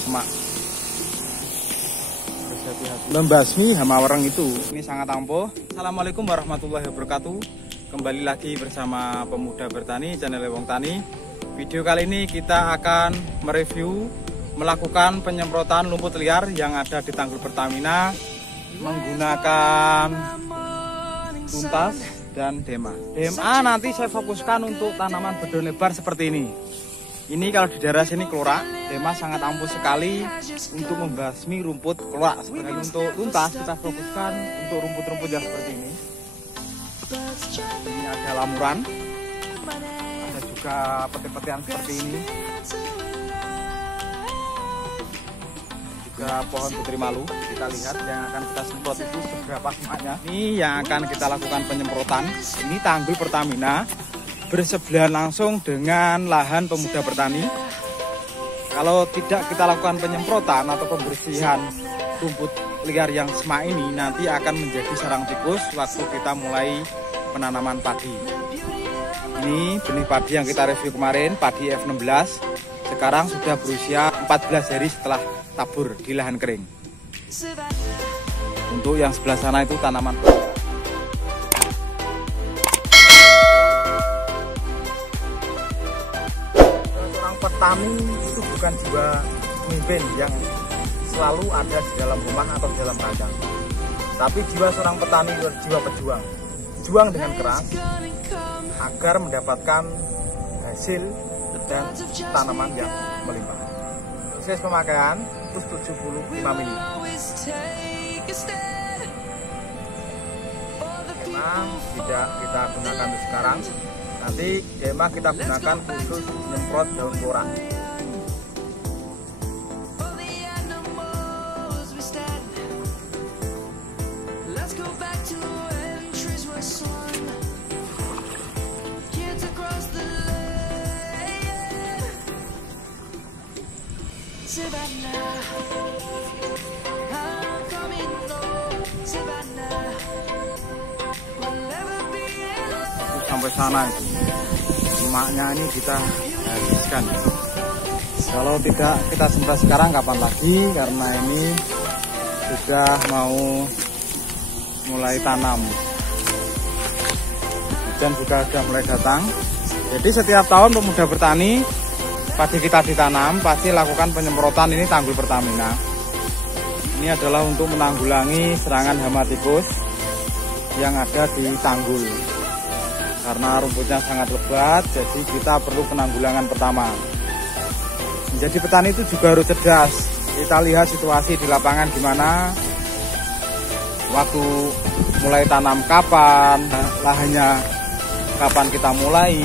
semak-semak. Berhati-hati membasmi hama wareng itu. Ini sangat ampuh. Assalamualaikum warahmatullahi wabarakatuh. Kembali lagi bersama Pemuda Bertani, channel Wong Tani. Video kali ini kita akan mereview melakukan penyemprotan rumput liar yang ada di Tanggul Pertamina menggunakan tuntas dan DMA. DMA nanti saya fokuskan untuk tanaman bedaun lebar seperti ini. Ini kalau di daerah sini kelurak, DMA sangat ampuh sekali untuk membasmi rumput kelurak. Seperti untuk tuntas kita fokuskan untuk rumput-rumput yang seperti ini. Ini ada lamuran, ada juga peti-petian seperti ini. Juga pohon putri malu, kita lihat yang akan kita semprot itu seberapa semaknya. Ini yang akan kita lakukan penyemprotan. Ini Tanggul Pertamina bersebelahan langsung dengan lahan Pemuda Bertani. Kalau tidak kita lakukan penyemprotan atau pembersihan rumput liar yang semak ini, nanti akan menjadi sarang tikus waktu kita mulai penanaman padi. Ini benih padi yang kita review kemarin, padi F16. Sekarang sudah berusia 14 hari setelah tabur di lahan kering. Untuk yang sebelah sana itu tanaman. Seorang petani itu bukan jiwa pemimpin yang selalu ada di dalam rumah atau di dalam kandang. Tapi jiwa seorang petani itu jiwa pejuang. Juang dengan keras agar mendapatkan hasil dan tanaman yang melimpah. Proses pemakaian terus 75 mili. DMA tidak kita gunakan untuk sekarang. Nanti DMA kita gunakan khusus nyemprot daun kelurak. Sampai sana itu semaknya ini kita habiskan. Kalau tidak kita semprot sekarang kapan lagi, karena ini sudah mau mulai tanam dan juga sudah mulai datang. Jadi setiap tahun Pemuda Bertani padi kita ditanam pasti lakukan penyemprotan ini Tanggul Pertamina. Ini adalah untuk menanggulangi serangan hama tikus yang ada di tanggul. Karena rumputnya sangat lebat, jadi kita perlu penanggulangan pertama. Menjadi petani itu juga harus cerdas. Kita lihat situasi di lapangan gimana, waktu mulai tanam kapan, lahannya kapan kita mulai.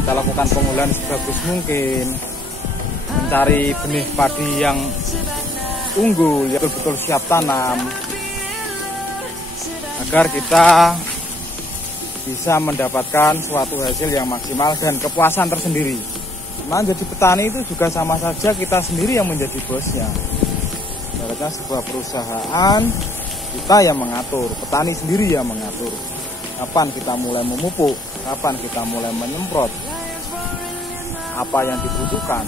Kita lakukan pengolahan sebagus mungkin, mencari benih padi yang unggul, yang betul-betul siap tanam, agar kita bisa mendapatkan suatu hasil yang maksimal dan kepuasan tersendiri. Menjadi petani itu juga sama saja kita sendiri yang menjadi bosnya. Ibaratnya sebuah perusahaan, kita yang mengatur, petani sendiri yang mengatur. Kapan kita mulai memupuk, kapan kita mulai menyemprot, apa yang dibutuhkan.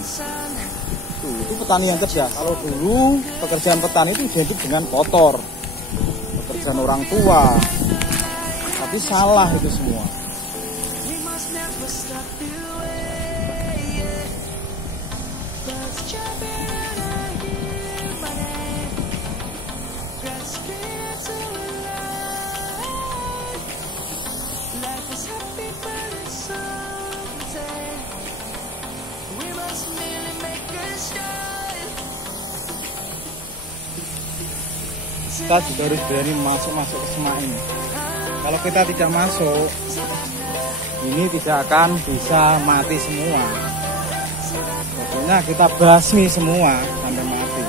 Itu petani yang cerdas. Kalau dulu pekerjaan petani itu identik dengan kotor, pekerjaan orang tua. Tapi salah itu semua. Kita juga harus berani masuk ke semak ini. Kalau kita tidak masuk, ini tidak akan bisa mati semua. Pokoknya kita basmi semua sampai mati.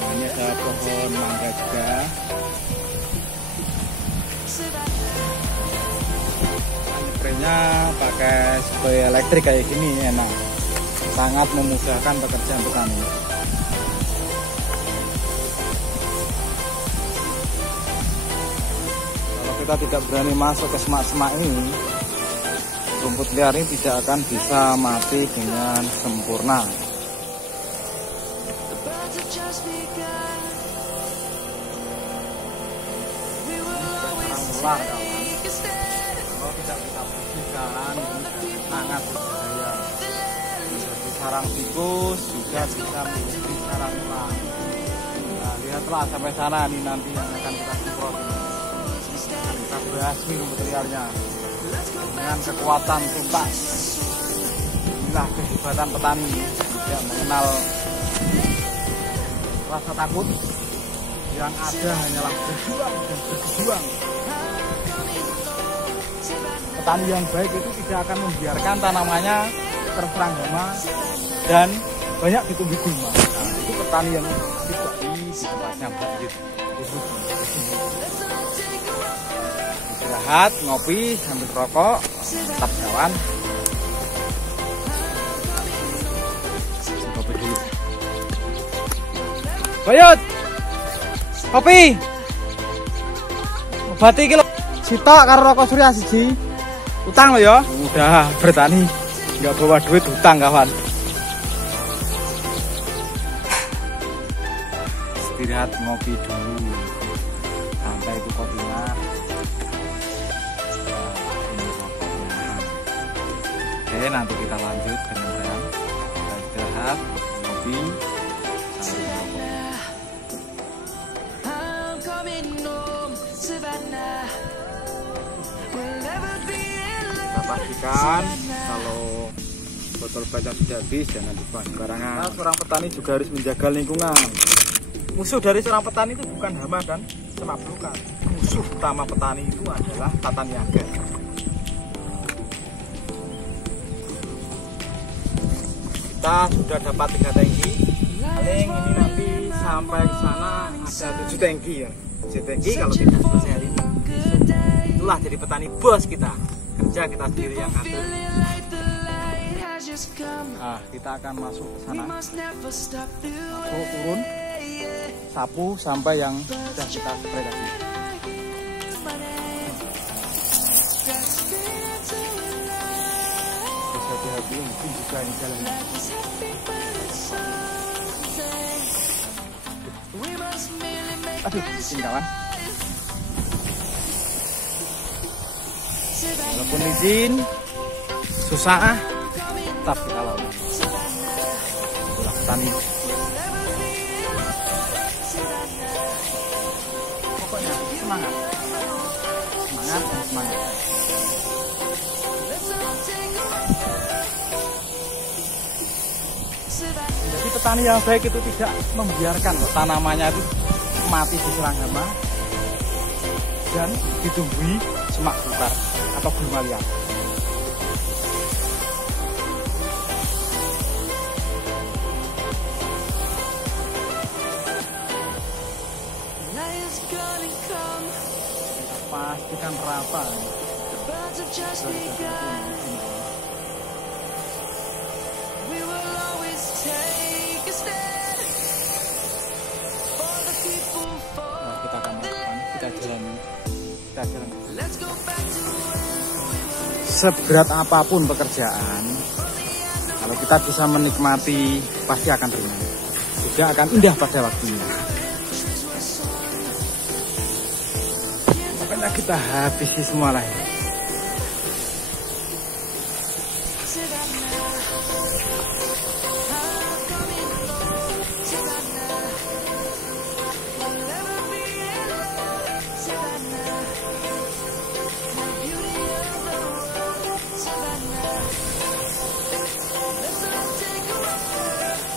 Nah, ini ada pohon mangga juga. Spraynya pakai spray elektrik kayak gini enak. Sangat memudahkan pekerjaan petani. kita tidak berani masuk ke semak-semak ini, rumput liar ini tidak akan bisa mati dengan sempurna. Ular kawan, kalau tidak kita bersihkan ini sangat berbahaya. Menjadi sarang tikus juga bisa menjadi sarang ular. Nah, lihatlah sampai sana nih nanti yang akan kita semprot. Kita basmi rumput liarnya dengan kekuatan tuntas. Inilah kehebatan petani, tidak mengenal rasa takut. Yang ada hanyalah berjuang dan berjuang. Petani yang baik itu tidak akan membiarkan tanamannya terserang hama dan banyak ditumbuhi gulma. Nah, itu petani yang tidak di tempatnya baik. Istirahat, ngopi, sambil rokok, tetap kawan. Kopi dulu. Bayut, kopi. Obati iki lho. Sitok karo rokok surya siji. Utang lo ya. Udah bertani nggak bawa duit, hutang kawan. Istirahat, ngopi dulu sampai itu kopinya. Oke, nanti kita lanjut dengan kita istirahat, ngopi, sambil kita pastikan kalau botol baca sudah habis, jangan dibuang sembarangan. Nah, seorang petani juga harus menjaga lingkungan. Musuh dari seorang petani itu bukan hama dan semak belukar. Musuh utama petani itu adalah tata niaga. Kita sudah dapat 3 tangki. Paling ini nanti sampai ke sana ada 7 tangki ya. 7 tangki kalau kita selesai hari ini. Itulah jadi petani bos kita. Kerja kita sendiri yang atur. Nah, kita akan masuk ke sana. Masuk, turun, sapu sampai yang sudah kita spray tadi. Hati-hati, mungkin juga ini jalannya. Aduh, izin kawan. Walaupun izin, susah, tetap kita lawan. Itulah petani. Pokoknya semangat, semangat dan semangat. Jadi petani yang baik itu tidak membiarkan tanamannya itu mati diserang hama dan ditumbuhi semak belukar atau gulma liar. Kita pastikan rata. Kita akan melakukan, kita jalan. Seberat apapun pekerjaan, kalau kita bisa menikmati, pasti akan ringan. Juga akan indah pada waktunya. Makanya kita habisi semua lah ya.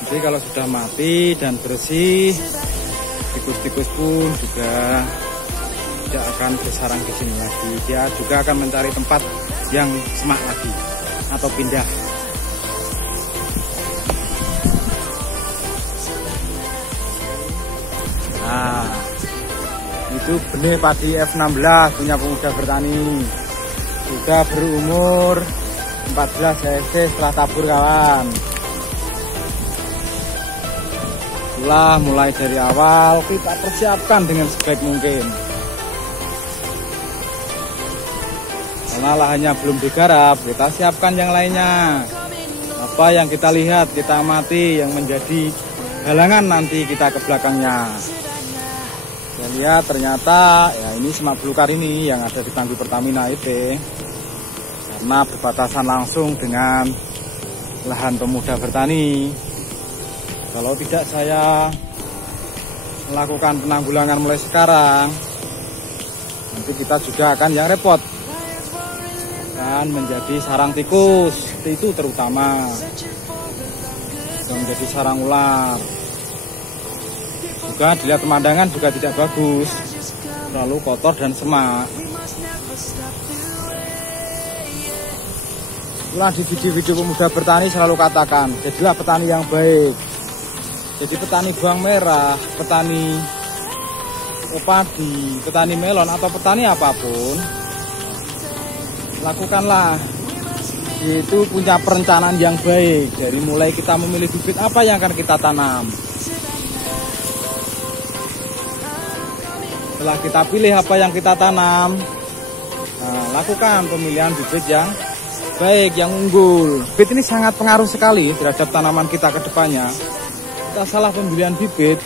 Jadi kalau sudah mati dan bersih, tikus-tikus pun juga tidak akan bersarang di sini lagi. Dia juga akan mencari tempat yang semak lagi atau pindah. Nah, itu benih padi F16 punya Pemuda Bertani. Sudah berumur 14 cc setelah tabur kawan. Itulah mulai dari awal kita persiapkan dengan sebaik mungkin. Karena lahannya belum digarap, kita siapkan yang lainnya. Apa yang kita lihat, kita amati yang menjadi halangan nanti kita ke belakangnya. Kita lihat ternyata ya ini semak belukar ini yang ada di Tanggul Pertamina itu. Karena berbatasan langsung dengan lahan pemuda bertani. Kalau tidak saya melakukan penanggulangan mulai sekarang, nanti kita juga akan yang repot. Dan menjadi sarang tikus, itu terutama. Dan menjadi sarang ular. Juga dilihat pemandangan juga tidak bagus, terlalu kotor dan semak. Itulah di video-video pemuda bertani selalu katakan, jadilah petani yang baik. Jadi petani bawang merah, petani padi, petani melon atau petani apapun, lakukanlah itu punya perencanaan yang baik. Dari mulai kita memilih bibit apa yang akan kita tanam. Setelah kita pilih apa yang kita tanam, nah, lakukan pemilihan bibit yang baik, yang unggul. Bibit ini sangat pengaruh sekali terhadap tanaman kita ke depannya. Kita salah pemilihan bibit,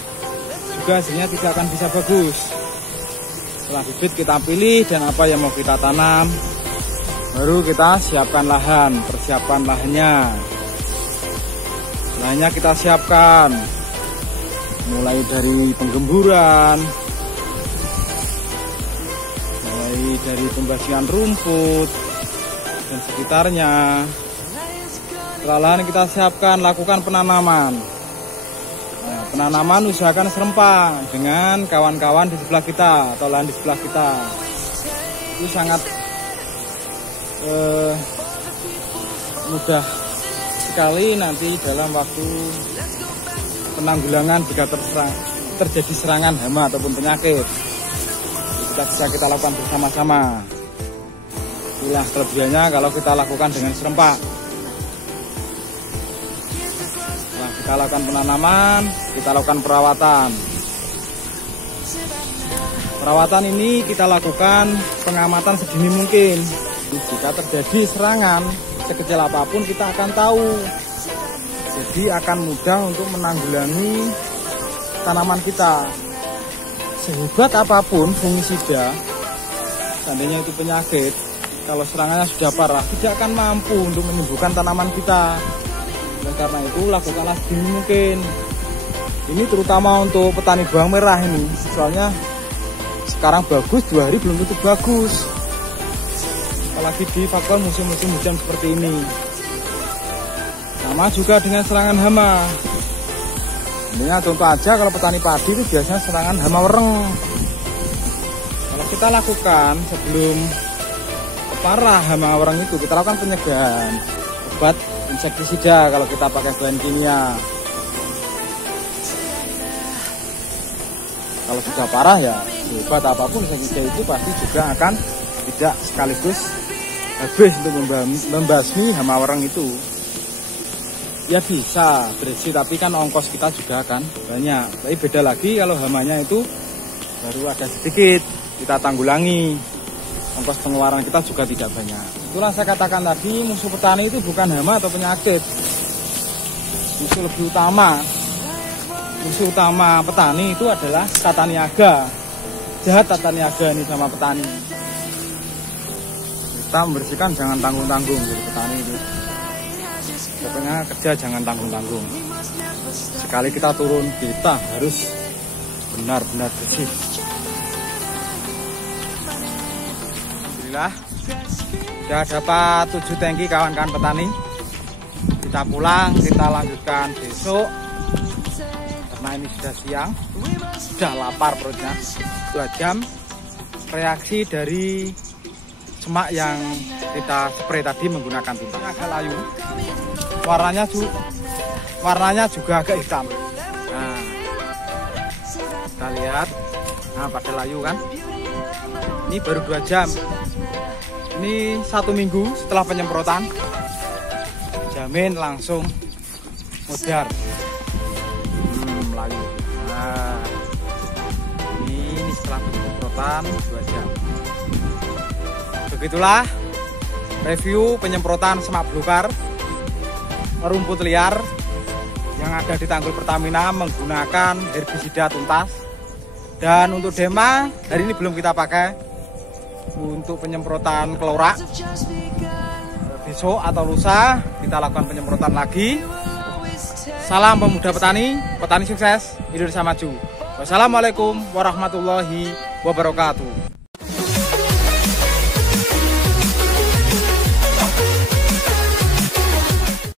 juga hasilnya tidak akan bisa bagus. Setelah bibit kita pilih dan apa yang mau kita tanam, baru kita siapkan lahan, persiapan lahannya. Lahannya kita siapkan, mulai dari penggemburan, mulai dari pembasian rumput dan sekitarnya. Setelah lahan kita siapkan, lakukan penanaman. Nah, penanaman usahakan serempak dengan kawan-kawan di sebelah kita atau lahan di sebelah kita. Itu sangat mudah sekali nanti dalam waktu penanggulangan jika terjadi serangan hama ataupun penyakit. Kita lakukan bersama-sama. Itulah kelebihannya kalau kita lakukan dengan serempak. Setelah kita lakukan penanaman, kita lakukan perawatan. Perawatan ini kita lakukan pengamatan sedini mungkin. Jika terjadi serangan sekecil apapun kita akan tahu. Jadi akan mudah untuk menanggulangi tanaman kita. Sehebat apapun fungisida, seandainya itu penyakit, kalau serangannya sudah parah, tidak akan mampu untuk menyembuhkan tanaman kita. Dan karena itu lakukanlah sedini mungkin. Ini terutama untuk petani bawang merah ini. Soalnya sekarang bagus, 2 hari belum tentu bagus. Apalagi di faktor musim-musim hujan seperti ini. Sama juga dengan serangan hama. Ini contoh aja kalau petani padi itu biasanya serangan hama wereng. Kalau kita lakukan sebelum parah hama wereng itu, kita lakukan pencegahan. Obat insektisida kalau kita pakai bahan kimia. Kalau sudah parah ya obat apapun insektisida itu pasti juga akan tidak sekaligus habis untuk membasmi hama wereng itu. Ya bisa berisi, tapi kan ongkos kita juga akan banyak. Tapi beda lagi kalau hamanya itu baru ada sedikit, kita tanggulangi. Ongkos pengeluaran kita juga tidak banyak. Itulah saya katakan tadi, musuh petani itu bukan hama atau penyakit. Musuh lebih utama, musuh utama petani itu adalah tata niaga. Jahat tata niaga ini sama petani. Kita membersihkan jangan tanggung-tanggung dari petani itu. Pokoknya kerja jangan tanggung-tanggung. Sekali kita turun, kita harus benar-benar bersih. Alhamdulillah sudah dapat 7 tangki kawan-kawan petani. Kita pulang, kita lanjutkan besok. Karena ini sudah siang, sudah lapar perutnya. 2 jam reaksi dari semak yang kita spray tadi menggunakan tinta. Agak layu. Warnanya juga agak hitam. Nah, kita lihat, nah pada layu kan. Ini baru 2 jam. Ini 1 minggu setelah penyemprotan, jamin langsung mudar. Layu. Nah, ini setelah penyemprotan 2 jam. Begitulah review penyemprotan semak belukar rumput liar yang ada di Tanggul Pertamina menggunakan herbisida tuntas. Dan untuk Dema hari ini belum kita pakai. Untuk penyemprotan kelorak besok atau lusa kita lakukan penyemprotan lagi. Salam pemuda petani, petani sukses, Indonesia maju. Wassalamualaikum warahmatullahi wabarakatuh.